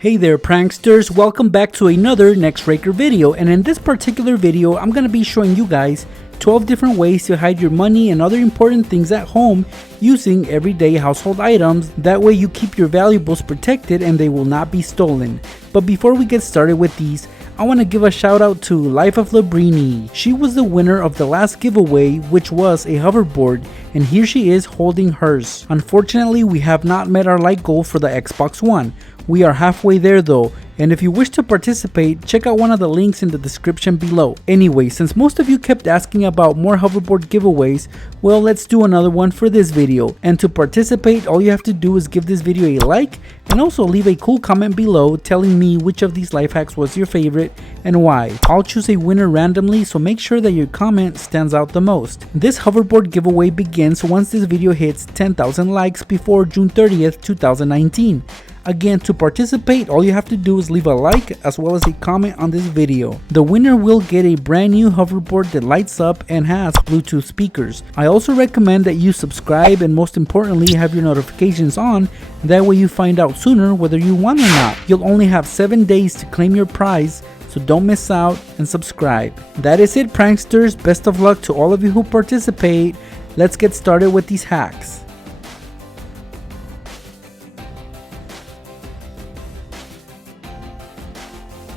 Hey there pranksters, welcome back to another Nextraker video, and in this particular video I'm going to be showing you guys 12 different ways to hide your money and other important things at home using everyday household items. That way you keep your valuables protected and they will not be stolen. But before we get started with these, I want to give a shout out to Life of Labrini. She was the winner of the last giveaway, which was a hoverboard, and here she is holding hers. Unfortunately, we have not met our like goal for the Xbox One. We are halfway there though, and if you wish to participate, check out one of the links in the description below. Anyway, since most of you kept asking about more hoverboard giveaways, well, let's do another one for this video. And to participate, all you have to do is give this video a like and also leave a cool comment below telling me which of these life hacks was your favorite and why. I'll choose a winner randomly, so make sure that your comment stands out the most. This hoverboard giveaway begins once this video hits 10,000 likes before June 30th, 2019. Again, to participate, all you have to do is leave a like as well as a comment on this video. The winner will get a brand new hoverboard that lights up and has Bluetooth speakers. I also recommend that you subscribe and most importantly have your notifications on, that way you find out sooner whether you won or not. You'll only have 7 days to claim your prize, so don't miss out and subscribe. That is it pranksters, best of luck to all of you who participate. Let's get started with these hacks.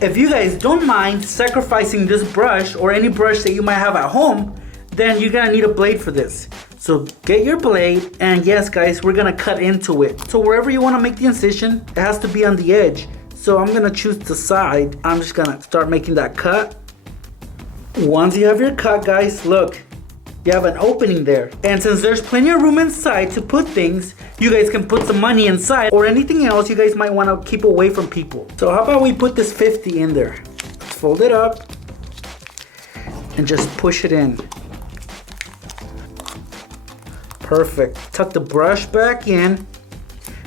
If you guys don't mind sacrificing this brush or any brush that you might have at home, then you're gonna need a blade for this. So get your blade, and yes guys, we're gonna cut into it. So wherever you wanna make the incision, it has to be on the edge. So I'm gonna choose the side. I'm just gonna start making that cut. Once you have your cut guys, look, you have an opening there. And since there's plenty of room inside to put things, you guys can put some money inside or anything else you guys might want to keep away from people. So how about we put this 50 in there? Let's fold it up and just push it in. Perfect. Tuck the brush back in.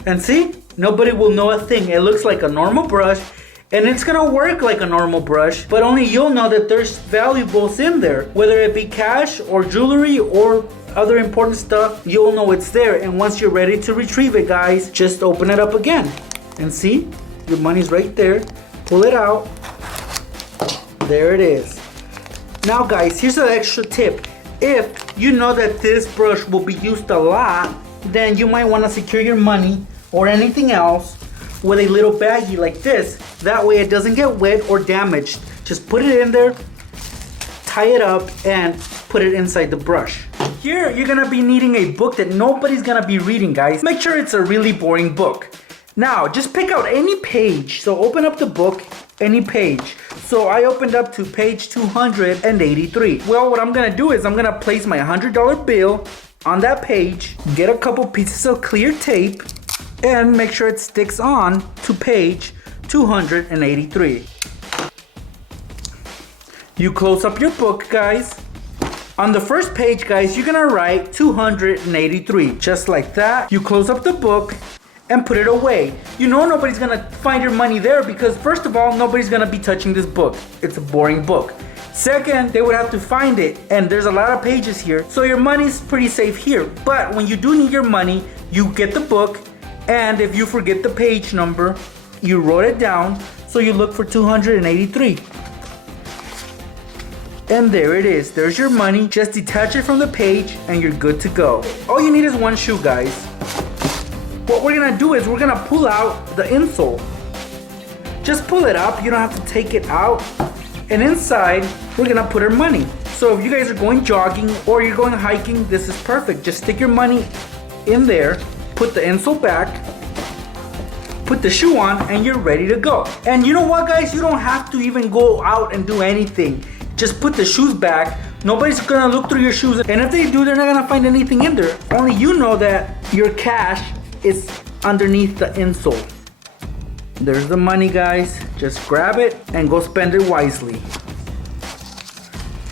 And see? Nobody will know a thing. It looks like a normal brush. And it's gonna work like a normal brush, but only you'll know that there's valuables in there. Whether it be cash or jewelry or other important stuff, you'll know it's there. And once you're ready to retrieve it, guys, just open it up again. And see, your money's right there. Pull it out. There it is. Now guys, here's an extra tip. If you know that this brush will be used a lot, then you might wanna secure your money or anything else with a little baggie like this. That way it doesn't get wet or damaged. Just put it in there, tie it up, and put it inside the brush. Here, you're gonna be needing a book that nobody's gonna be reading, guys. Make sure it's a really boring book. Now, just pick out any page. So open up the book, any page. So I opened up to page 283. Well, what I'm gonna do is I'm gonna place my $100 bill on that page, get a couple pieces of clear tape, and make sure it sticks on to page 283. You close up your book, guys. On the first page, guys, you're gonna write 283, just like that. You close up the book and put it away. You know nobody's gonna find your money there because first of all, nobody's gonna be touching this book. It's a boring book. Second, they would have to find it, and there's a lot of pages here, so your money's pretty safe here. But when you do need your money, you get the book, and if you forget the page number, you wrote it down, so you look for 283. And there it is. There's your money. Just detach it from the page and you're good to go. All you need is one shoe, guys. What we're gonna do is we're gonna pull out the insole. Just pull it up. You don't have to take it out. And inside, we're gonna put our money. So if you guys are going jogging or you're going hiking, this is perfect. Just stick your money in there, put the insole back, put the shoe on, and you're ready to go. And you know what, guys? You don't have to even go out and do anything. Just put the shoes back. Nobody's gonna look through your shoes, and if they do, they're not gonna find anything in there. Only you know that your cash is underneath the insole. There's the money, guys. Just grab it and go spend it wisely.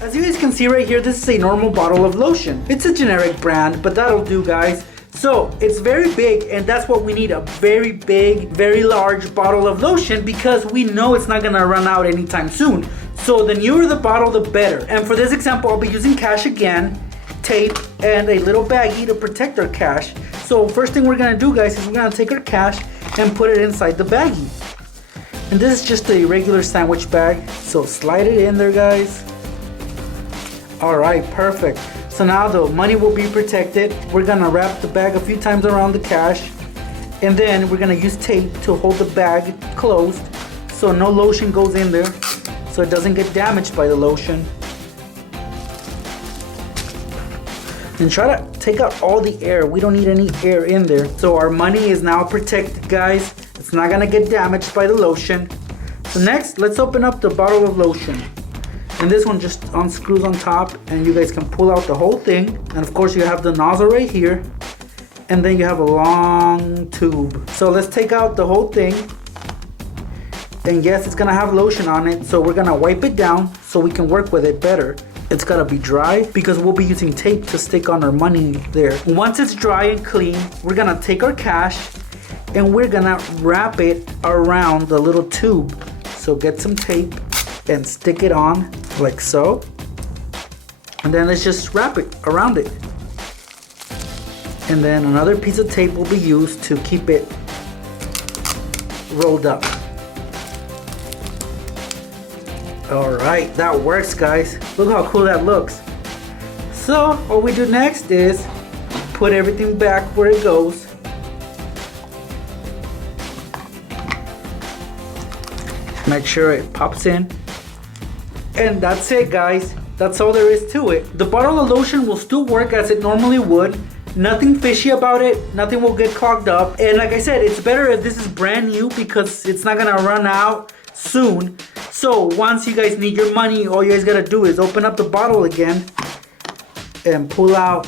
As you guys can see right here, this is a normal bottle of lotion. It's a generic brand, but that'll do, guys. So it's very big, and that's what we need, a very big, very large bottle of lotion, because we know it's not gonna run out anytime soon. So the newer the bottle, the better. And for this example, I'll be using cash again, tape, and a little baggie to protect our cash. So first thing we're gonna do, guys, is we're gonna take our cash and put it inside the baggie. And this is just a regular sandwich bag. So slide it in there, guys. Alright, perfect. So now the money will be protected. We're gonna wrap the bag a few times around the cash. And then we're gonna use tape to hold the bag closed so no lotion goes in there, so it doesn't get damaged by the lotion. And try to take out all the air. We don't need any air in there. So our money is now protected, guys. It's not gonna get damaged by the lotion. So next, let's open up the bottle of lotion. And this one just unscrews on top, and you guys can pull out the whole thing. And of course you have the nozzle right here. And then you have a long tube. So let's take out the whole thing. And yes, it's gonna have lotion on it. So we're gonna wipe it down so we can work with it better. It's gotta be dry because we'll be using tape to stick on our money there. Once it's dry and clean, we're gonna take our cash and we're gonna wrap it around the little tube. So get some tape and stick it on like so. And then let's just wrap it around it. And then another piece of tape will be used to keep it rolled up. Alright, that works, guys. Look how cool that looks. So what we do next is put everything back where it goes. Make sure it pops in. And that's it, guys. That's all there is to it. The bottle of lotion will still work as it normally would. Nothing fishy about it. Nothing will get clogged up. And like I said, it's better if this is brand new because it's not gonna run out soon. So once you guys need your money, all you guys gotta do is open up the bottle again and pull out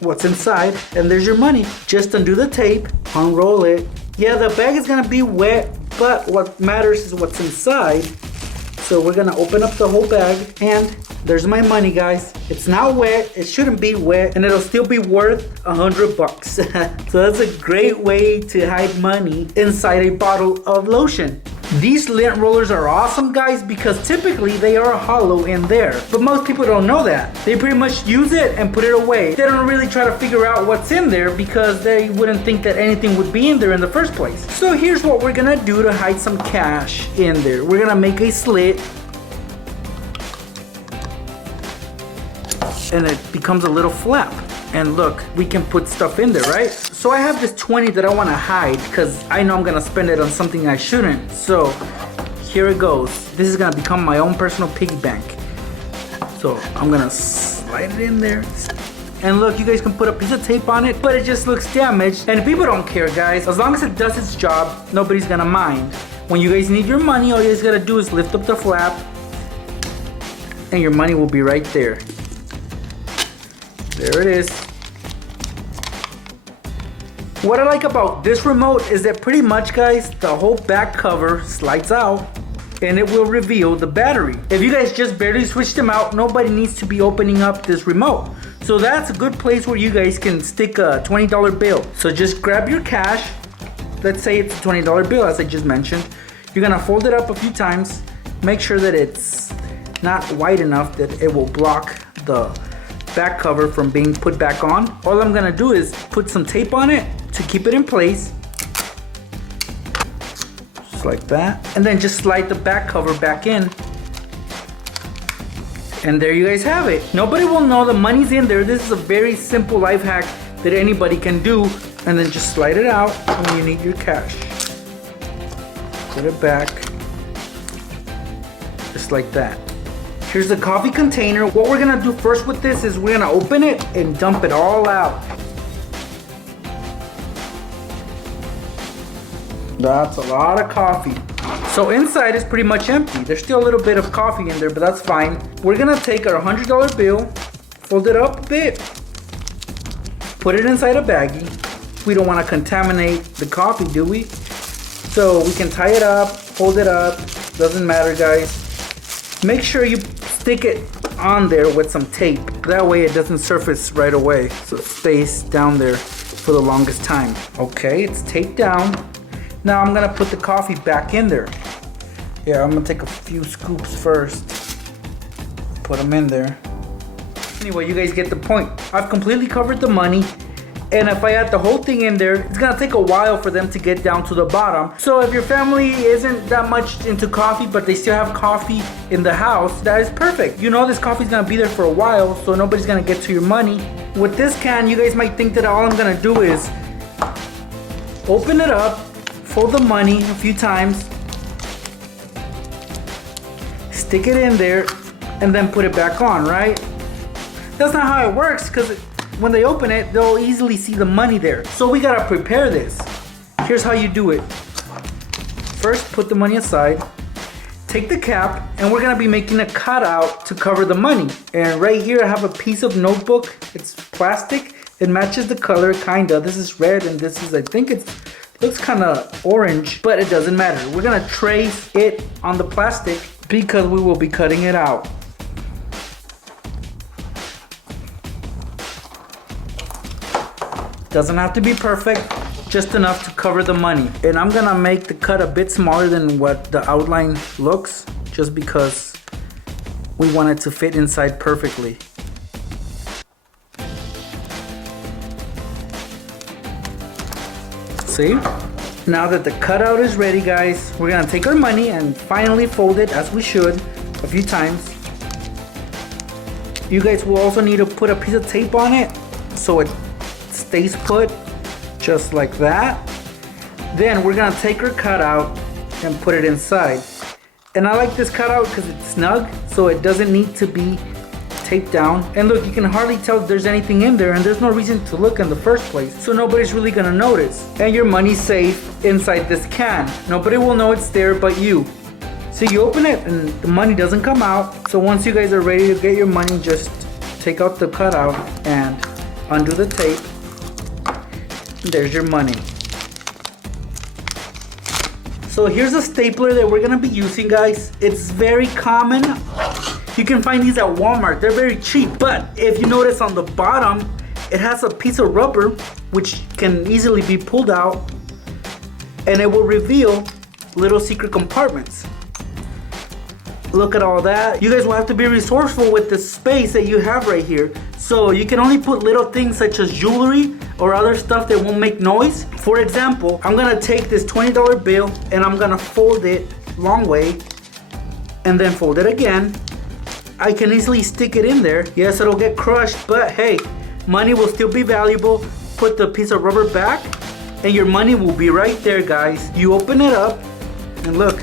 what's inside, and there's your money. Just undo the tape, unroll it. Yeah, the bag is gonna be wet, but what matters is what's inside. So we're gonna open up the whole bag, and there's my money, guys. It's not wet, it shouldn't be wet, and it'll still be worth $100. So that's a great way to hide money inside a bottle of lotion. These lint rollers are awesome, guys, because typically they are hollow in there. But most people don't know that. They pretty much use it and put it away. They don't really try to figure out what's in there because they wouldn't think that anything would be in there in the first place. So here's what we're gonna do to hide some cash in there. We're gonna make a slit. And it becomes a little flap. And look, we can put stuff in there, right? So I have this 20 that I want to hide because I know I'm going to spend it on something I shouldn't. So here it goes. This is going to become my own personal piggy bank. So I'm going to slide it in there. And look, you guys can put a piece of tape on it, but it just looks damaged. And people don't care, guys. As long as it does its job, nobody's going to mind. When you guys need your money, all you guys got to do is lift up the flap. And your money will be right there. There it is. What I like about this remote is that pretty much, guys, the whole back cover slides out and it will reveal the battery. If you guys just barely switched them out, nobody needs to be opening up this remote. So that's a good place where you guys can stick a $20 bill. So just grab your cash. Let's say it's a $20 bill, as I just mentioned. You're gonna fold it up a few times. Make sure that it's not wide enough that it will block the back cover from being put back on. All I'm gonna do is put some tape on it to keep it in place. Just like that. And then just slide the back cover back in. And there you guys have it. Nobody will know the money's in there. This is a very simple life hack that anybody can do. And then just slide it out when you need your cash. Put it back. Just like that. Here's the coffee container. What we're gonna do first with this is we're gonna open it and dump it all out. That's a lot of coffee. So inside is pretty much empty. There's still a little bit of coffee in there, but that's fine. We're gonna take our $100 bill, fold it up a bit, put it inside a baggie. We don't wanna contaminate the coffee, do we? So we can tie it up, fold it up, doesn't matter, guys. Make sure you stick it on there with some tape. That way it doesn't surface right away. So it stays down there for the longest time. Okay, it's taped down. Now I'm gonna put the coffee back in there. Yeah, I'm gonna take a few scoops first. Put them in there. Anyway, you guys get the point. I've completely covered the money And if I add the whole thing in there, it's gonna take a while for them to get down to the bottom. So if your family isn't that much into coffee, but they still have coffee in the house, that is perfect. You know this coffee's gonna be there for a while, so nobody's gonna get to your money. With this can, you guys might think that all I'm gonna do is open it up, fold the money a few times, stick it in there, and then put it back on, right? That's not how it works, because when they open it, they'll easily see the money there. So we gotta prepare this. Here's how you do it. First, put the money aside, take the cap, and we're gonna be making a cutout to cover the money. And right here I have a piece of notebook. It's plastic. It matches the color, kinda. This is red and this is, I think it looks kinda orange, but it doesn't matter. We're gonna trace it on the plastic because we will be cutting it out. Doesn't have to be perfect, just enough to cover the money. And I'm gonna make the cut a bit smaller than what the outline looks, just because we want it to fit inside perfectly. See? Now that the cutout is ready, guys, we're gonna take our money and finally fold it, as we should, a few times. You guys will also need to put a piece of tape on it so it stays put, just like that. Then we're gonna take our cutout and put it inside. And I like this cutout because it's snug, so it doesn't need to be taped down. And look, you can hardly tell if there's anything in there, and there's no reason to look in the first place, so nobody's really gonna notice. And your money's safe inside this can. Nobody will know it's there but you. So you open it and the money doesn't come out. So once you guys are ready to get your money, just take out the cutout and undo the tape. There's your money. So here's a stapler that we're gonna be using, guys. It's very common. You can find these at Walmart. They're very cheap. But if you notice on the bottom, it has a piece of rubber which can easily be pulled out, and it will reveal little secret compartments. Look at all that. You guys will have to be resourceful with the space that you have right here. So you can only put little things such as jewelry or other stuff that won't make noise. For example, I'm gonna take this $20 bill and I'm gonna fold it long way and then fold it again. I can easily stick it in there. Yes, it'll get crushed, but hey, money will still be valuable. Put the piece of rubber back and your money will be right there, guys. You open it up and look,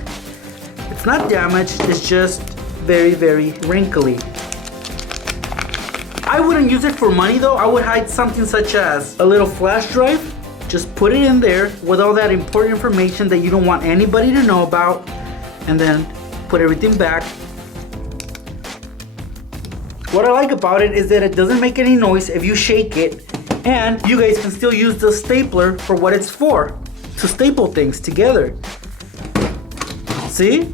it's not damaged, it's just very, very wrinkly. I wouldn't use it for money though. I would hide something such as a little flash drive. Just put it in there with all that important information that you don't want anybody to know about, and then put everything back. What I like about it is that it doesn't make any noise if you shake it, and you guys can still use the stapler for what it's for, to staple things together. See?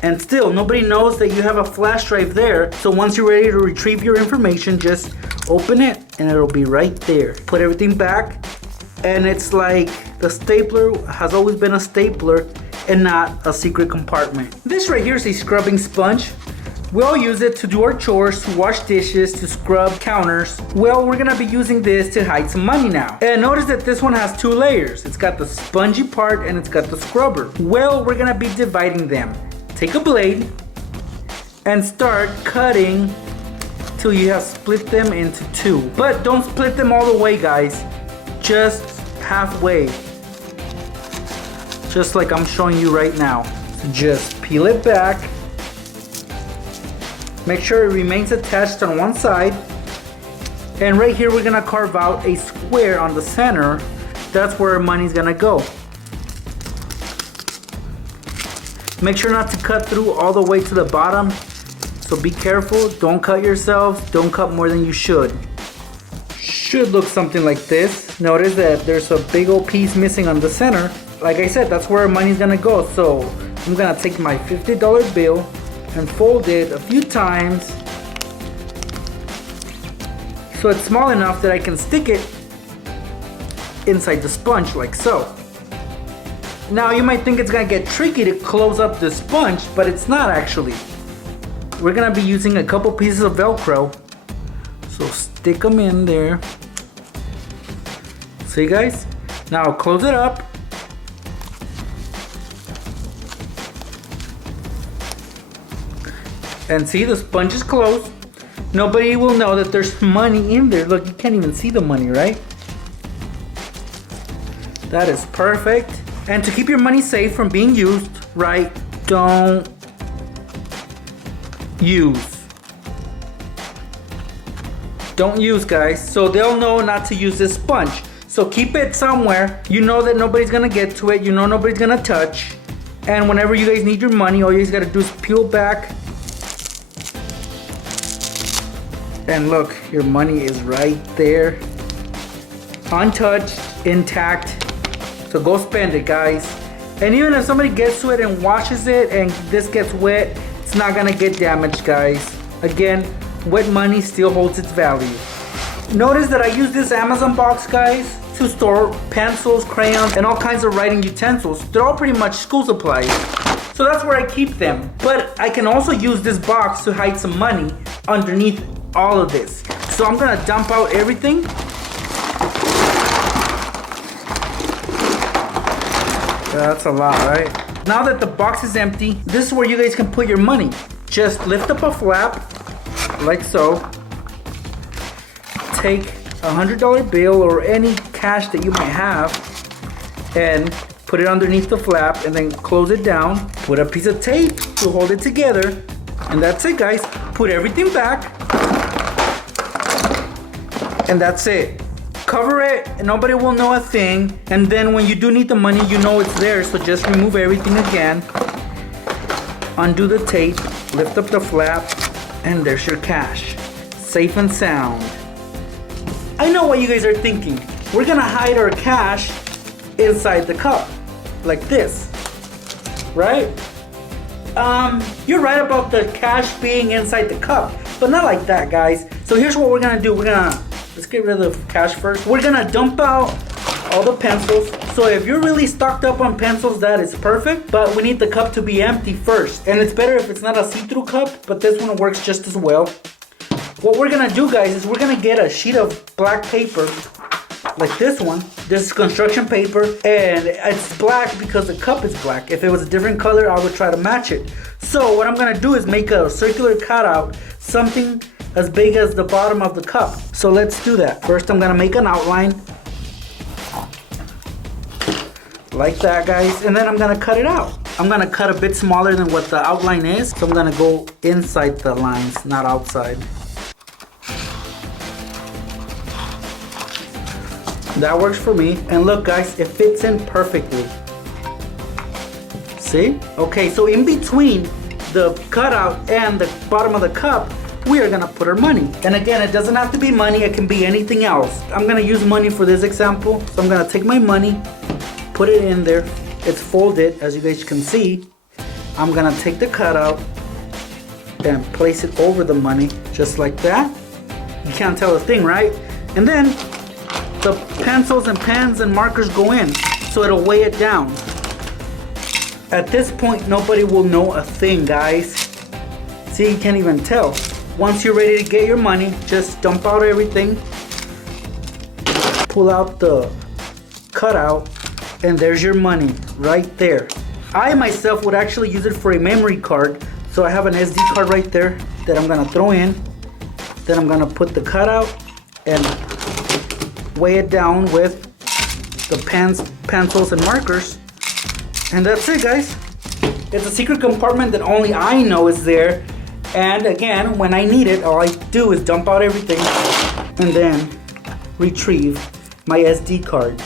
And still, nobody knows that you have a flash drive there. So once you're ready to retrieve your information, just open it and it'll be right there. Put everything back, and it's like the stapler has always been a stapler and not a secret compartment. This right here is a scrubbing sponge. We'll use it to do our chores, to wash dishes, to scrub counters. Well, we're gonna be using this to hide some money now. And notice that this one has two layers. It's got the spongy part and it's got the scrubber. Well, we're gonna be dividing them. Take a blade and start cutting till you have split them into two. But don't split them all the way, guys. Just halfway. Just like I'm showing you right now. So just peel it back. Make sure it remains attached on one side. And right here we're gonna carve out a square on the center. That's where our money's gonna go. Make sure not to cut through all the way to the bottom. So be careful, don't cut yourselves, don't cut more than you should. Should look something like this. Notice that there's a big old piece missing on the center. Like I said, that's where our money's gonna go. So I'm gonna take my $50 bill and fold it a few times so it's small enough that I can stick it inside the sponge like so. Now you might think it's gonna get tricky to close up the sponge, but it's not actually. We're gonna be using a couple pieces of Velcro, so stick them in there See guys? Now I'll close it up. And see, the sponge is closed. Nobody will know that there's money in there. Look, you can't even see the money, right? That is perfect. And to keep your money safe from being used, right, don't use. Don't use, guys. So they'll know not to use this sponge. So keep it somewhere. You know that nobody's gonna get to it. You know nobody's gonna touch. And whenever you guys need your money, all you guys gotta do is peel back. And look, your money is right there. Untouched, intact. So go spend it, guys. And even if somebody gets to it and washes it and this gets wet, it's not gonna get damaged, guys. Again, wet money still holds its value. Notice that I use this Amazon box, guys, to store pencils, crayons, and all kinds of writing utensils. They're all pretty much school supplies. So that's where I keep them. But I can also use this box to hide some money underneath all of this. So I'm gonna dump out everything. That's a lot, right? Now that the box is empty, this is where you guys can put your money. Just lift up a flap, like so. Take a $100 bill or any cash that you might have and put it underneath the flap and then close it down. Put a piece of tape to hold it together. And that's it, guys. Put everything back. And that's it. Cover it and nobody will know a thing. And then when you do need the money, you know it's there. So just remove everything again. Undo the tape, lift up the flap, and there's your cash. Safe and sound. I know what you guys are thinking. We're gonna hide our cash inside the cup, like this, right? You're right about the cash being inside the cup, but not like that, guys. So here's what we're gonna do. Let's get rid of the cash first. We're gonna dump out all the pencils. So if you're really stocked up on pencils, that is perfect, but we need the cup to be empty first. And it's better if it's not a see-through cup, but this one works just as well. What we're gonna do, guys, is we're gonna get a sheet of black paper, like this one. This is construction paper, and it's black because the cup is black. If it was a different color, I would try to match it. So what I'm gonna do is make a circular cutout, something as big as the bottom of the cup. So let's do that. First, I'm gonna make an outline, like that, guys, and then I'm gonna cut it out. I'm gonna cut a bit smaller than what the outline is, so I'm gonna go inside the lines, not outside. That works for me. And look, guys, it fits in perfectly. See? Okay, so in between the cutout and the bottom of the cup, we are gonna put our money. And again, it doesn't have to be money, it can be anything else. I'm gonna use money for this example. So I'm gonna take my money, put it in there. It's folded, as you guys can see. I'm gonna take the cutout and place it over the money, just like that. You can't tell a thing, right? And then the pencils and pens and markers go in, so it'll weigh it down. At this point, nobody will know a thing, guys. See, you can't even tell. Once you're ready to get your money, just dump out everything, pull out the cutout, and there's your money right there. I myself would actually use it for a memory card, so I have an SD card right there that I'm gonna throw in. Then I'm gonna put the cutout and weigh it down with the pens, pencils, and markers. And that's it, guys. It's a secret compartment that only I know is there. And again, when I need it, all I do is dump out everything and then retrieve my SD card.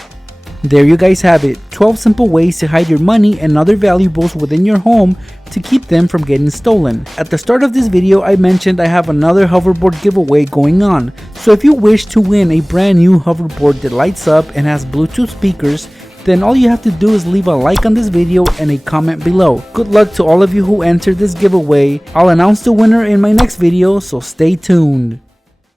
There you guys have it. 12 simple ways to hide your money and other valuables within your home to keep them from getting stolen. At the start of this video, I mentioned I have another hoverboard giveaway going on. So if you wish to win a brand new hoverboard that lights up and has Bluetooth speakers, then all you have to do is leave a like on this video and a comment below. Good luck to all of you who entered this giveaway. I'll announce the winner in my next video, so stay tuned.